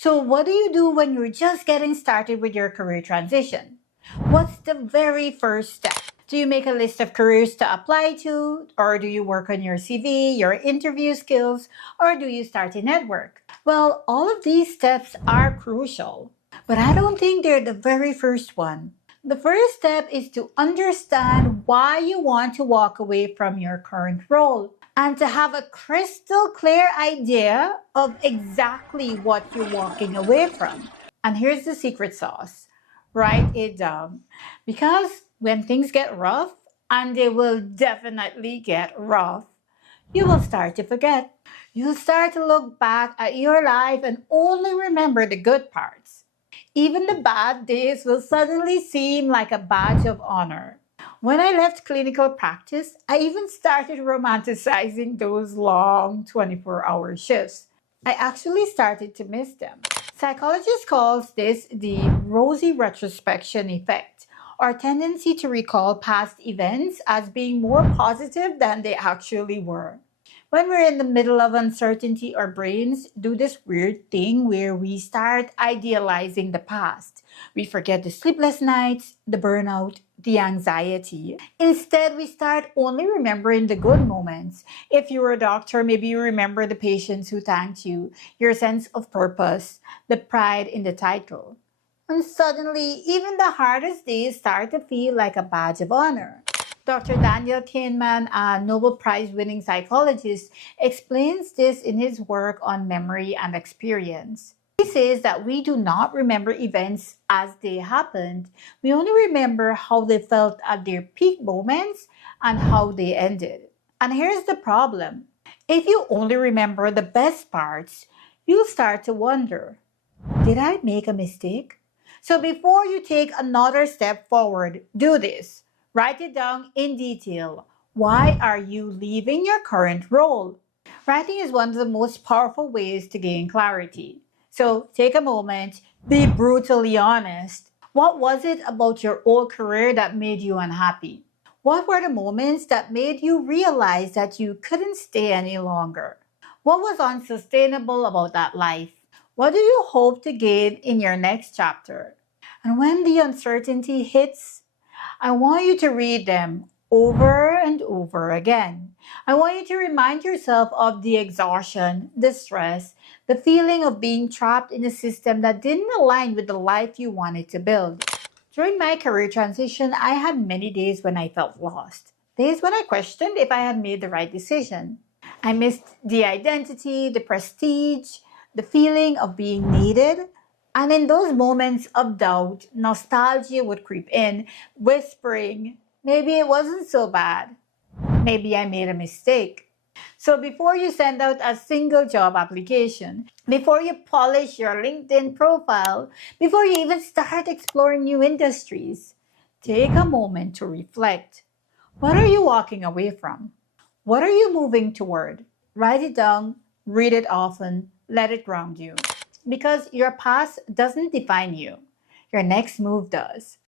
So what do you do when you're just getting started with your career transition? What's the very first step? Do you make a list of careers to apply to? Or do you work on your CV, your interview skills? Or do you start a network? Well, all of these steps are crucial, but I don't think they're the very first one. The first step is to understand why you want to walk away from your current role and to have a crystal clear idea of exactly what you're walking away from. And here's the secret sauce: write it down. Because when things get rough, and they will definitely get rough, you will start to forget. You'll start to look back at your life and only remember the good parts. Even the bad days will suddenly seem like a badge of honor. When I left clinical practice, I even started romanticizing those long 24-hour shifts. I actually started to miss them. Psychologists call this the rosy retrospection effect, or tendency to recall past events as being more positive than they actually were. When we're in the middle of uncertainty, our brains do this weird thing where we start idealizing the past. We forget the sleepless nights, the burnout, the anxiety. Instead, we start only remembering the good moments. If you were a doctor, maybe you remember the patients who thanked you, your sense of purpose, the pride in the title. And suddenly, even the hardest days start to feel like a badge of honor. Dr. Daniel Kahneman, a Nobel Prize winning psychologist, explains this in his work on memory and experience. He says that we do not remember events as they happened, we only remember how they felt at their peak moments and how they ended. And here's the problem: if you only remember the best parts, you'll start to wonder, did I make a mistake? So before you take another step forward, do this. Write it down in detail. Why are you leaving your current role? Writing is one of the most powerful ways to gain clarity. So take a moment, be brutally honest. What was it about your old career that made you unhappy? What were the moments that made you realize that you couldn't stay any longer? What was unsustainable about that life? What do you hope to gain in your next chapter? And when the uncertainty hits, I want you to read them over and over again. I want you to remind yourself of the exhaustion, the stress, the feeling of being trapped in a system that didn't align with the life you wanted to build. During my career transition, I had many days when I felt lost. Days when I questioned if I had made the right decision. I missed the identity, the prestige, the feeling of being needed. And in those moments of doubt, nostalgia would creep in, whispering, maybe it wasn't so bad. Maybe I made a mistake. So before you send out a single job application, before you polish your LinkedIn profile, before you even start exploring new industries, take a moment to reflect. What are you walking away from? What are you moving toward? Write it down, read it often, let it ground you. Because your past doesn't define you, your next move does.